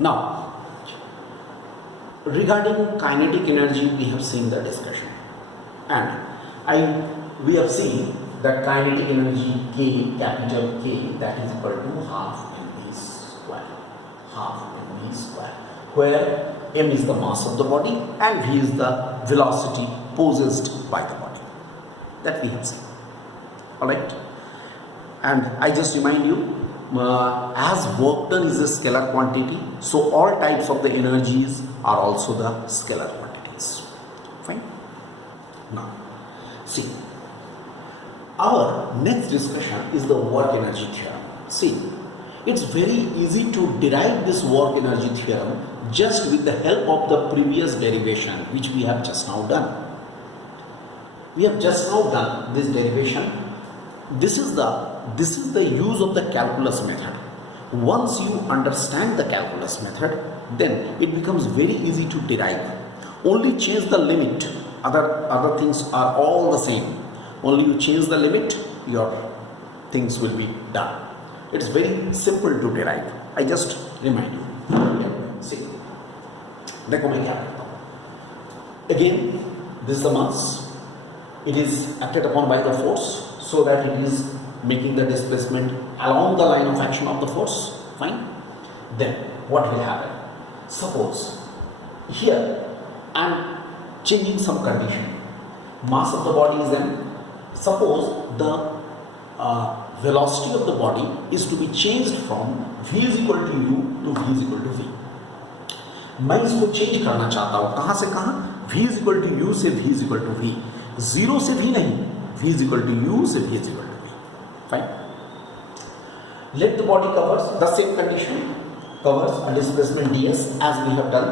Now, regarding kinetic energy, we have seen the discussion, and we have seen that kinetic energy K, capital K, that is equal to half mv square, where m is the mass of the body and v is the velocity possessed by the body. That we have seen. Alright, and I just remind you, as work done is a scalar quantity, so all types of the energies are also the scalar quantities. Fine. Now, see, our next discussion is the work energy theorem. See, it's very easy to derive this work energy theorem just with the help of the previous derivation which we have just now done. We have just now done this derivation. This is the use of the calculus method. Once you understand the calculus method, then it becomes very easy to derive. Only change the limit. Other things are all the same. Only you change the limit, your things will be done. It's very simple to derive. I just remind you. See, देखो मैं क्या करता हूँ. Again, this is the mass. It is acted upon by the force, so that it is making the displacement along the line of action of the force. Fine. Then what will happen? Suppose here I am changing some condition. Mass of the body is m. Suppose the velocity of the body is to be changed from v is equal to u to v is equal to v. मैं इसको change करना चाहता हूँ. कहाँ से कहाँ? v is equal to u से v is equal to v. 0 से v नहीं, v is equal to u से v is equal to v. Fine. Let the body covers the same condition, covers a displacement ds as we have done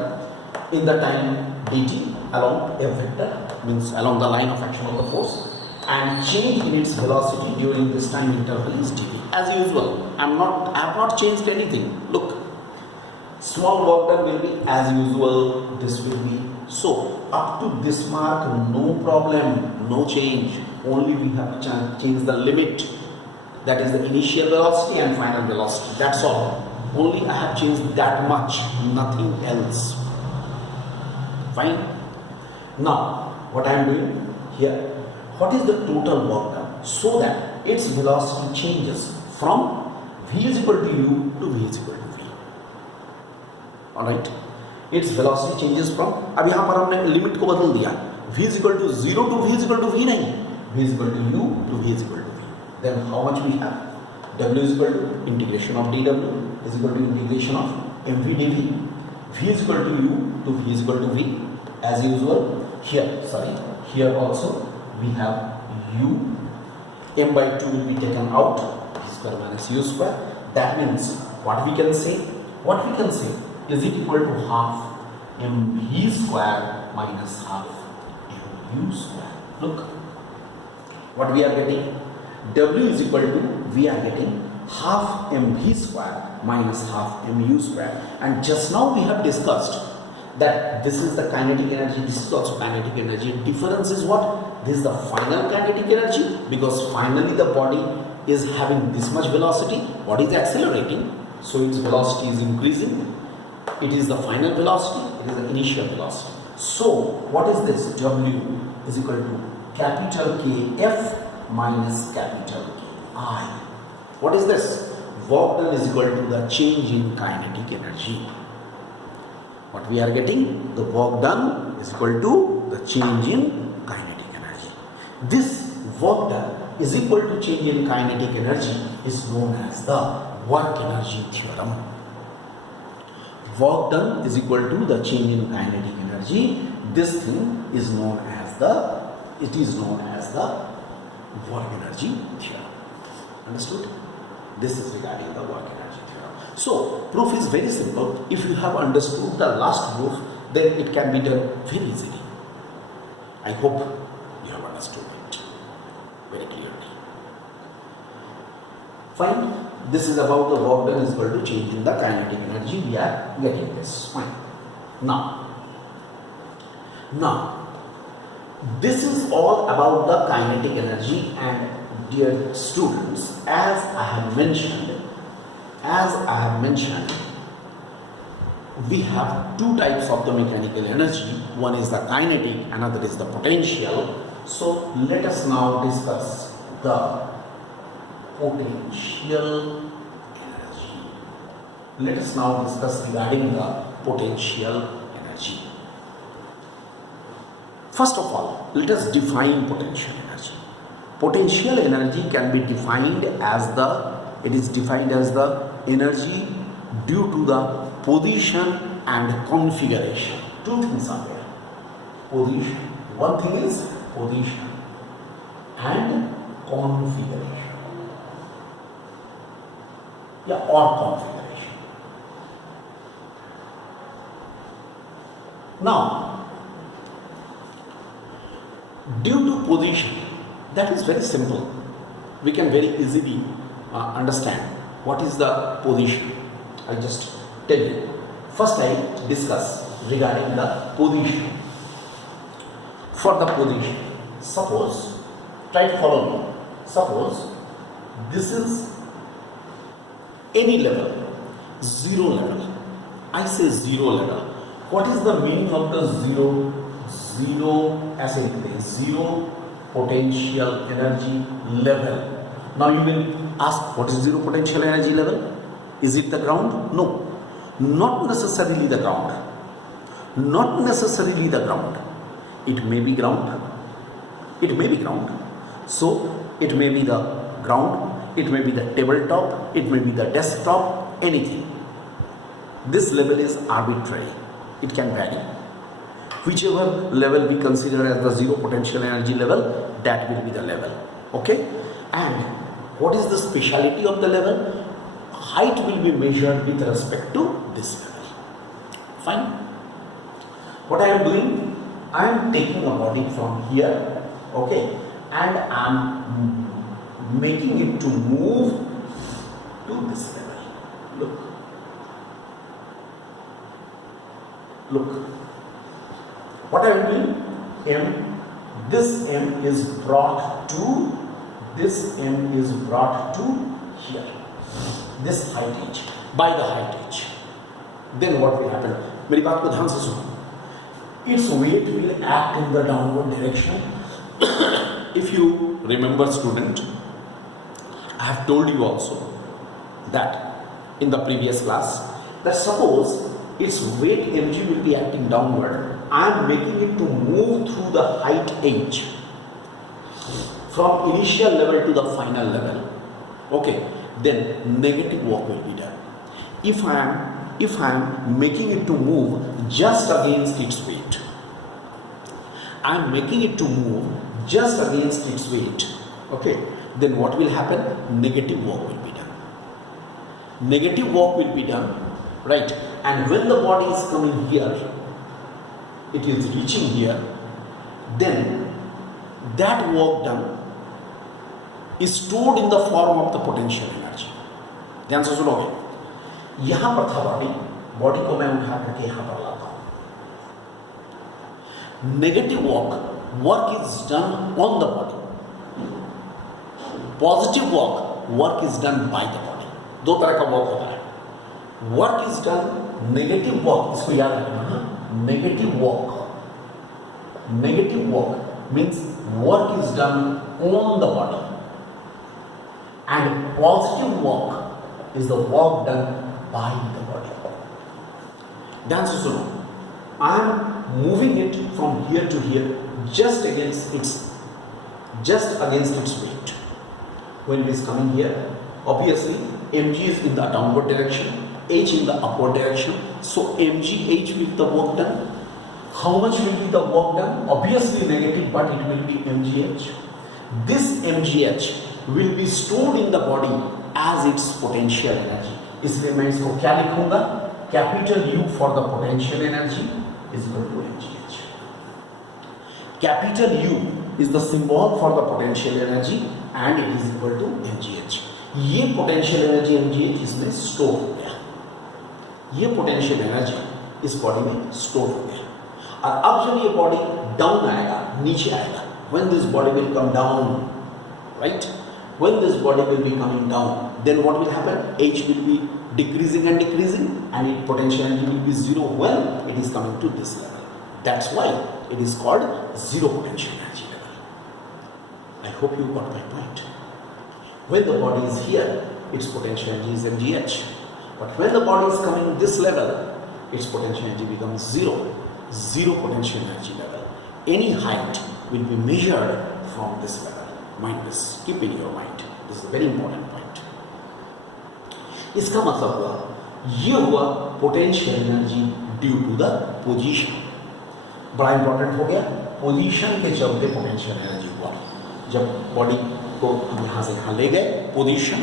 in the time dt along f vector, means along the line of action of the force, and change in its velocity during this time interval is dv. As usual, I have not changed anything. Look, small work done will be as usual. This will be so. Up to this mark, no problem, no change. Only we have changed the limit. That is the initial velocity and final velocity. That's all. Only I have changed that much, nothing else. Fine. Now, what I am doing here, what is the total work done? So that its velocity changes from v is equal to u to v is equal to v. Alright. Its velocity changes from, अब यहाँ पर हमने limit को बदल दिया, v is equal to 0 to v is equal to v नहीं, v is equal to u to v is equal to v. Then how much we have? W is equal to integration of dw is equal to integration of mv dv. V is equal to u to v is equal to v. As usual, here also we have u, m by 2 will be taken out, v square minus u square. That means what we can say? Is it equal to half mv square minus half mu square. Look, what we are getting? W is equal to, we are getting half mv square minus half mu square. And just now we have discussed that this is the kinetic energy, this is also kinetic energy. Difference is what? This is the final kinetic energy, because finally the body is having this much velocity, body is accelerating, so its velocity is increasing. It is the final velocity, it is the initial velocity. So what is this? W is equal to capital Kf minus capital Ki. What is this? Work done is equal to the change in kinetic energy. What we are getting? The work done is equal to the change in kinetic energy. This work done is equal to change in kinetic energy is known as the work energy theorem. Work done is equal to the change in kinetic energy. This thing is known as the work energy theorem. Understood? This is regarding the work energy theorem. So proof is very simple. If you have understood the last proof, then it can be done very easily. I hope you have understood it very clearly. Fine. This is about the work done is equal to change in the kinetic energy. We are getting this. Fine. Now, this is all about the kinetic energy, and dear students, as I have mentioned, we have two types of the mechanical energy. One is the kinetic, another is the potential. So let us now discuss the potential energy. Let us now discuss regarding the potential energy. First of all, let us define potential energy. Potential energy can be defined as the energy due to the position and configuration. Two things are there. Position. One thing is position and configuration. Or configuration. Now, due to position, that is very simple. We can very easily understand what is the position. I just tell you. First I discuss regarding the position. For the position, suppose, try to follow me. Suppose this is any level, zero level. I say zero level. What is the meaning of the zero? Zero as in zero potential energy level. Now you will ask, what is zero potential energy level? Is it the ground? No, not necessarily the ground. Not necessarily the ground. It may be ground. It may be ground. So it may be the ground. It may be the tabletop. It may be the desktop. Anything. This level is arbitrary. It can vary. Whichever level we consider as the zero potential energy level, that will be the level. Okay? And what is the speciality of the level? Height will be measured with respect to this level. Fine? What I am doing? I am taking a body from here, okay, and I am making it to move to this level. Look. What I am doing? This M is brought to, this M is brought to here. This height edge, by the height edge. Then what will happen? मेरी बात को ध्यान से सुनो. Its weight will act in the downward direction. If you remember, student, I have told you also that in the previous class that suppose its weight mg will be acting downward. I am making it to move through the height edge from initial level to the final level. Okay, then negative work will be done. If I am making it to move just against its weight, I am making it to move just against its weight. Okay, then what will happen? Negative work will be done. Negative work will be done, right? And when the body is coming here, it is reaching here, then that work done is stored in the form of the potential energy. ध्यान से सुनोगे. यहां पर था body को मैं उठा करके यहां पर लाता हूं. Negative work is done on the body. Positive work is done by the body. दो तरह का वर्क होता है. Work is done, negative work, इसको याद रखना. Negative work means work is done on the body, and positive work is the work done by the body. Dance is on. I am moving it from here to here just against its weight. When it is coming here, obviously mg is in the downward direction, h in the upward direction. So mgh will be the work done. How much will be the work done? Obviously negative, but it will be mgh. This mgh will be stored in the body as its potential energy. इसलिए मैं इसको क्या लिखूंगा? Capital U for the potential energy is equal to mgh. Capital U is the symbol for the potential energy and it is equal to mgh. ये potential energy mgh इसमें store हो गया. ये potential energy इस body में store हो गया. और अब जब ये बॉडी डाउन आएगा, नीचे आएगा, when this body will come down, right? When this body will be coming down, then what will happen? H will be decreasing and decreasing, and its potential energy will be zero when it is coming to this level. That's why it is called zero potential energy level. I hope you got my point. When the body is here, its potential energy is mgh. But when the body is coming this level, its potential energy becomes zero. Zero potential energy level. Any height will be measured from this level. Mind this. Keep in your mind. This is a very important point. इसका मतलब हुआ ये हुआ potential energy due to the position. बड़ा important हो गया. Position के चलते पोटेंशियल एनर्जी हुआ. जब बॉडी को यहां से यहां ले गए, पोजीशन,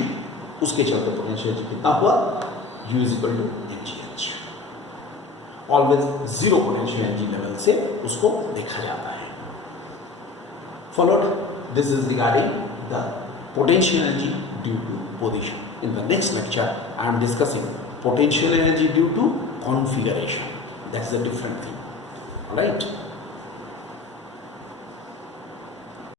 उसके चलते पोटेंशियल एनर्जी कितना हुआ? U is equal to mgh. Always zero potential energy level से उसको देखा जाता है. Followed. This is regarding the potential energy due to position. In the next lecture, I am discussing potential energy due to configuration. That's a different thing. Alright?